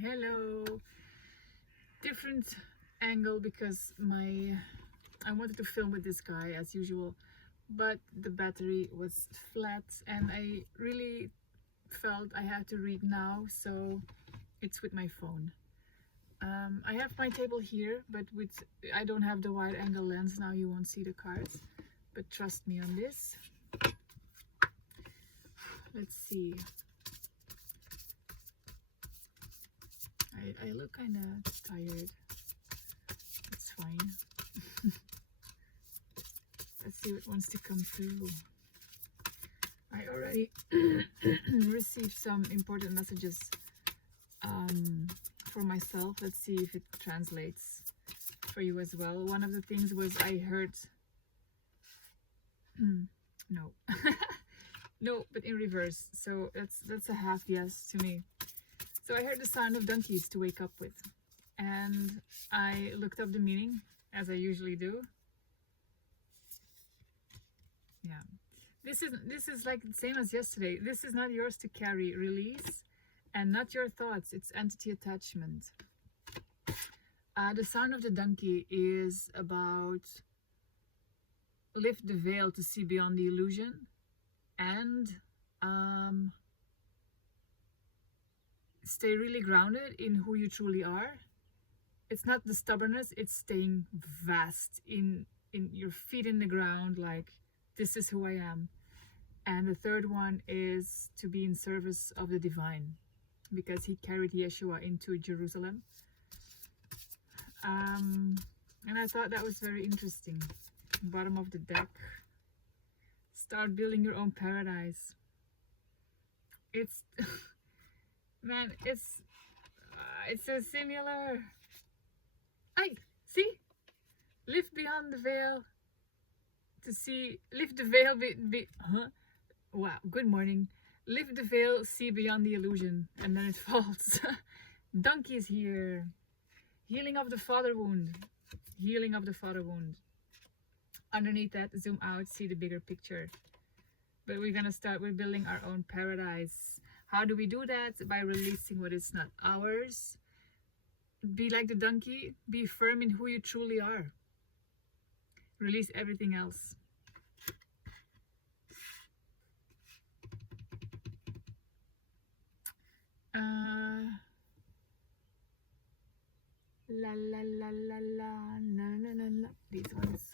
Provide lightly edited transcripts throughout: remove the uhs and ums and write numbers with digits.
Hello. Different angle because I wanted to film with this guy as usual, but the battery was flat and I really felt I had to read now, so it's with my phone. I have my table here, but I don't have the wide angle lens now. You won't see the cards, but trust me on this. Let's see. I look kind of tired. It's fine. Let's see what wants to come through. I already received some important messages for myself. Let's see if it translates for you as well. One of the things was I heard no no, but in reverse, so that's a half yes to me. So I heard the sound of donkeys to wake up with, and I looked up the meaning as I usually do. Yeah, this is like the same as yesterday. This is not yours to carry. Release, and not your thoughts. It's entity attachment. The sound of the donkey is about lift the veil to see beyond the illusion, and stay really grounded in who you truly are. It's not the stubbornness, it's staying vast in your feet in the ground, like this is who I am. And the third one is to be in service of the divine, because he carried Yeshua into Jerusalem. And I thought that was very interesting. Bottom of the deck. Start building your own paradise. It's man, it's so similar. I see. Lift beyond the veil to see. Lift the veil. Wow. Good morning. Lift the veil. See beyond the illusion, and then it falls. Donkey is here. Healing of the father wound. Healing of the father wound. Underneath that, zoom out. See the bigger picture. But we're gonna start with building our own paradise. How do we do that? By releasing what is not ours. Be like the donkey. Be firm in who you truly are. Release everything else. La la la la la la la la la. These ones.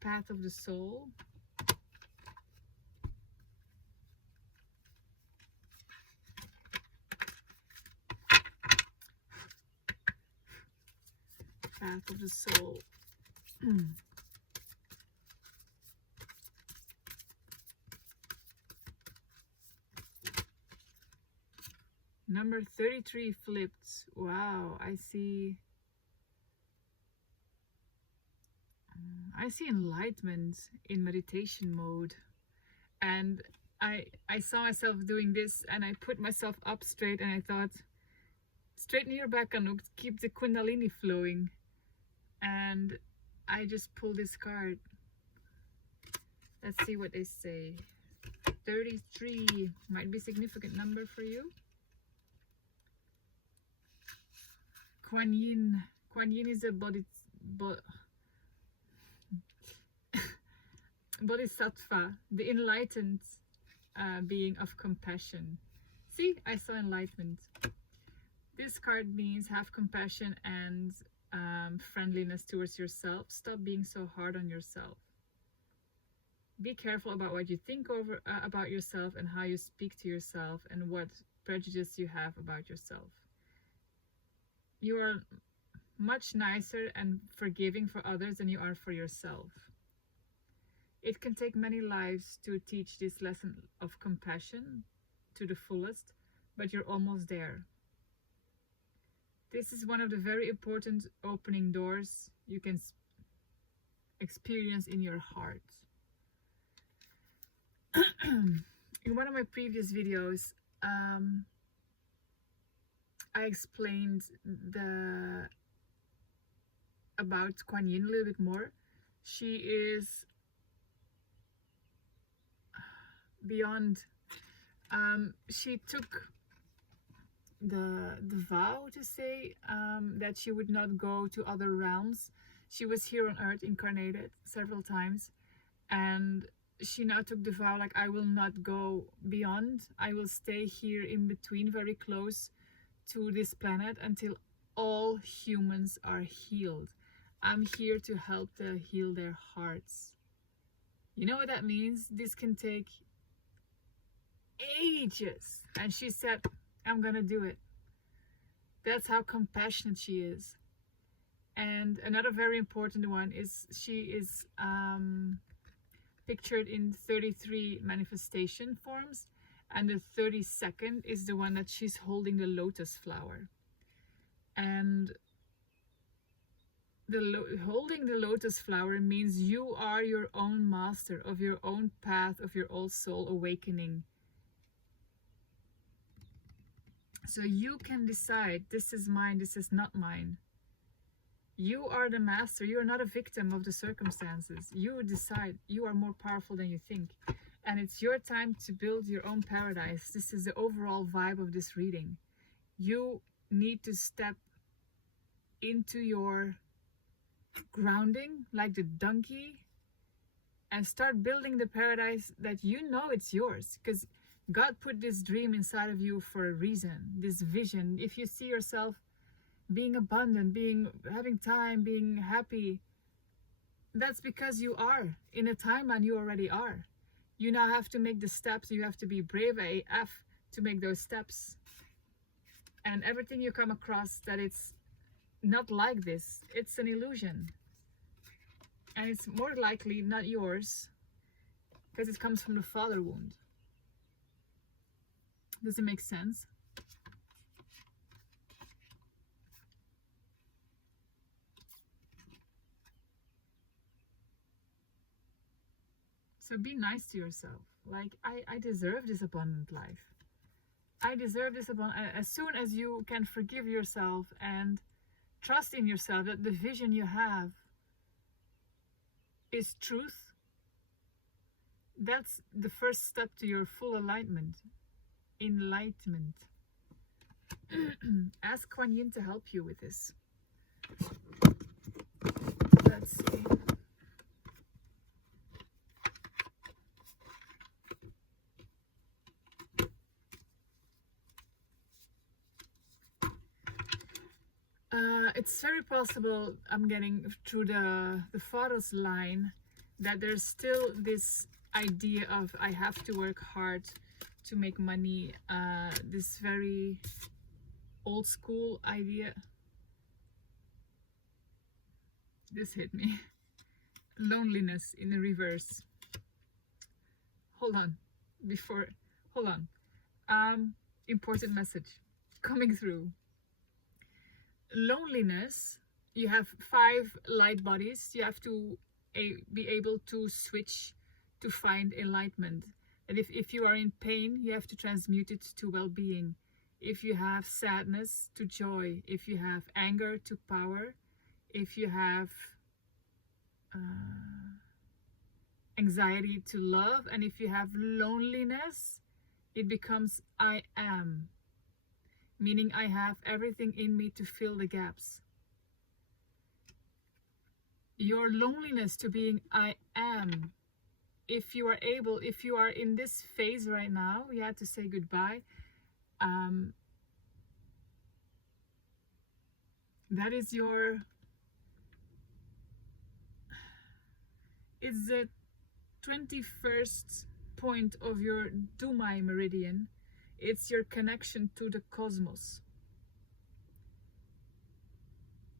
Path of the soul. Path of the soul. Number 33 flipped. Wow, I see enlightenment in meditation mode. And I saw myself doing this, and I put myself up straight, and I thought, straighten your back and keep the kundalini flowing. And I just pulled this card. Let's see what they say. 33 might be a significant number for you. Kuan Yin. Kuan Yin is a bodhisattva, the enlightened being of compassion. See, I saw enlightenment. This card means have compassion and friendliness towards yourself. Stop being so hard on yourself. Be careful about what you think about yourself and how you speak to yourself and what prejudice you have about yourself. You are much nicer and forgiving for others than you are for yourself. It can take many lives to teach this lesson of compassion to the fullest, but you're almost there. This is one of the very important opening doors you can experience in your heart. In one of my previous videos, I explained about Kuan Yin a little bit more. She is beyond. She took the vow to say that she would not go to other realms. She was here on earth incarnated several times, and she now took the vow like, I will not go beyond. I will stay here in between, very close to this planet, until all humans are healed. I'm here to help them heal their hearts. You know what that means? This can take ages. And she said, I'm gonna do it. That's how compassionate she is. And another very important one is she is pictured in 33 manifestation forms, and the 32nd is the one that she's holding the lotus flower. And holding the lotus flower means you are your own master of your own path, of your own soul awakening. So you can decide, this is mine, this is not mine. You are the master. You are not a victim of the circumstances. You decide. You are more powerful than you think. And it's your time to build your own paradise. This is the overall vibe of this reading. You need to step into your grounding like the donkey and start building the paradise that you know it's yours. Because God put this dream inside of you for a reason. This vision. If you see yourself being abundant, having time, being happy, that's because you are in a timeline. You already are. You now have to make the steps. You have to be brave AF to make those steps. And everything you come across that it's not like this, it's an illusion, and it's more likely not yours, because it comes from the father wound. Does it make sense? So be nice to yourself. Like, I deserve this abundant life. I deserve this abundant. As soon as you can forgive yourself and trust in yourself that the vision you have is truth, that's the first step to your full enlightenment. Ask Kuan Yin to help you with this. Let's see. It's very possible, I'm getting through the father's line, that there's still this idea of I have to work hard to make money, this very old school idea. This hit me. Loneliness in the reverse. Hold on. Important message coming through. Loneliness, you have 5 light bodies. You have to be able to switch to find enlightenment. And if you are in pain, you have to transmute it to well-being. If you have sadness, to joy. If you have anger, to power. If you have anxiety, to love. And if you have loneliness, it becomes I am. Meaning I have everything in me to fill the gaps. Your loneliness to being I am. If you are able, if you are in this phase right now, you have to say goodbye. That is it's the 21st point of your Dumai meridian. It's your connection to the cosmos.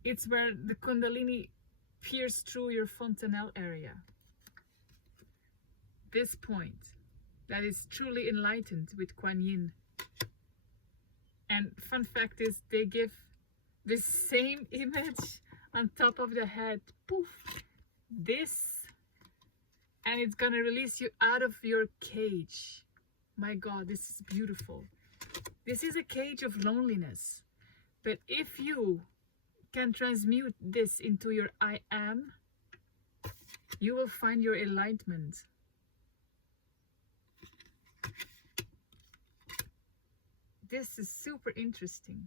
It's where the Kundalini pierced through your fontanelle area. This point, that is truly enlightened with Kuan Yin. And fun fact is, they give the same image on top of the head. Poof! This, and it's gonna release you out of your cage. My God, this is beautiful. This is a cage of loneliness. But if you can transmute this into your I am, you will find your enlightenment. this is super interesting.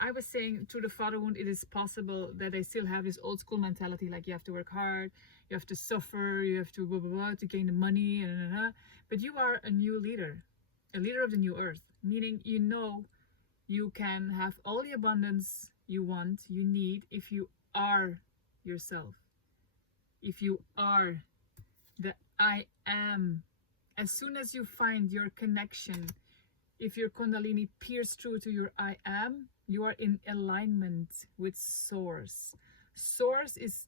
I was saying through the father wound, it is possible that they still have this old school mentality, like you have to work hard, you have to suffer, you have to blah, blah, blah, to gain the money, and but you are a new leader, a leader of the new earth, meaning you know you can have all the abundance you want, you need, if you are yourself, if you are the I am. As soon as you find your connection, if your Kundalini peers through to your I am, you are in alignment with Source. Source is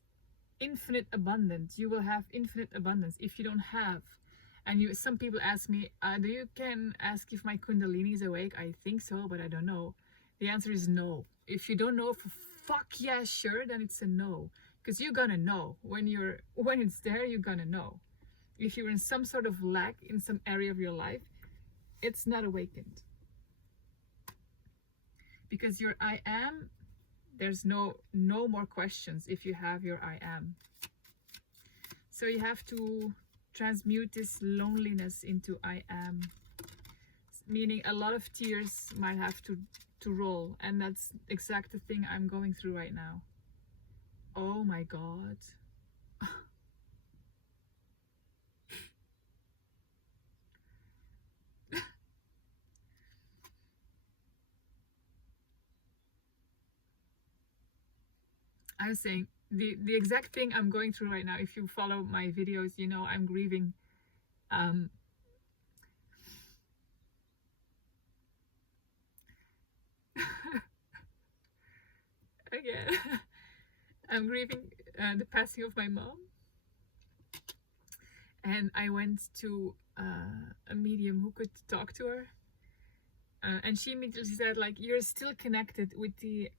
infinite abundance. You will have infinite abundance. If you don't have, and some people ask me, do you can ask if my Kundalini is awake? I think so, but I don't know. The answer is no. If you don't know, for fuck yeah, sure, then it's a no. Because you're gonna know. When it's there, you're gonna know. If you're in some sort of lack in some area of your life, it's not awakened. Because your I am, there's no more questions if you have your I am. So you have to transmute this loneliness into I am. Meaning a lot of tears might have to roll. And that's exactly the thing I'm going through right now. Oh my God. I'm saying the exact thing I'm going through right now. If you follow my videos, you know I'm grieving. Again, I'm grieving the passing of my mom. And I went to a medium who could talk to her. And she immediately said, like, you're still connected with the...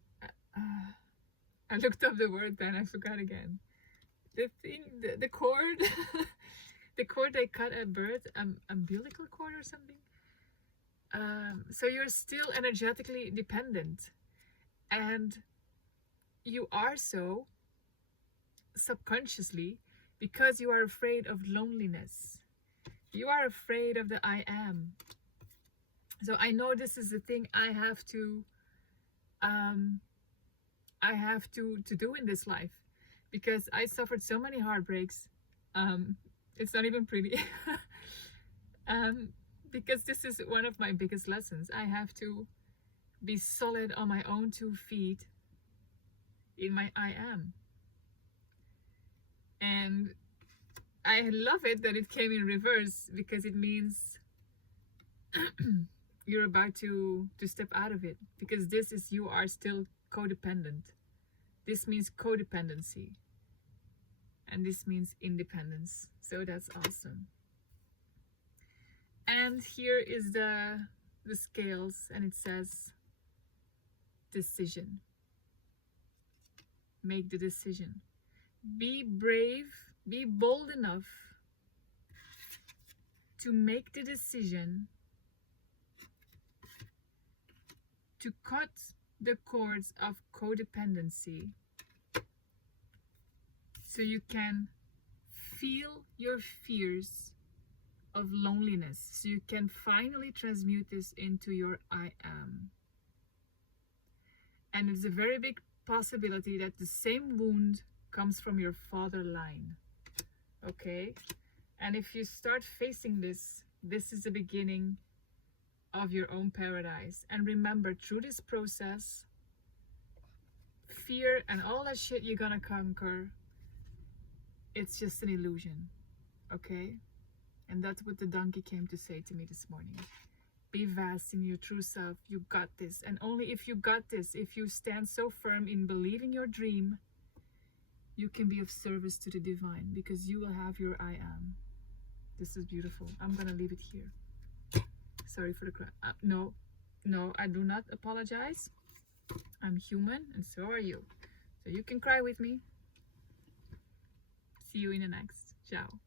I looked up the word, then I forgot again. The thing, the cord, the cord they cut at birth, umbilical cord or something. So you're still energetically dependent, and you are so subconsciously because you are afraid of loneliness. You are afraid of the I am. So I know this is the thing I have to do in this life, because I suffered so many heartbreaks. It's not even pretty. Because this is one of my biggest lessons. I have to be solid on my own 2 feet in my I am. And I love it that it came in reverse, because it means you're about to step out of it, because this is, you are still codependent. This means codependency, and this means independence. So that's awesome. And here is the scales, and it says decision. Make the decision. Be brave, be bold enough to make the decision to cut the cords of codependency, so you can feel your fears of loneliness, so you can finally transmute this into your I am. And it's a very big possibility that the same wound comes from your father line. Okay? And if you start facing this, this is the beginning of your own paradise. And remember, through this process, fear and all that shit you're gonna conquer, it's just an illusion. Okay? And that's what the donkey came to say to me this morning. Be vast in your true self. You got this. And only if you got this, if you stand so firm in believing your dream, you can be of service to the divine, because you will have your I am. This is beautiful. I'm gonna leave it here. Sorry for the cry. No, I do not apologize. I'm human, and so are you. So you can cry with me. See you in the next. Ciao.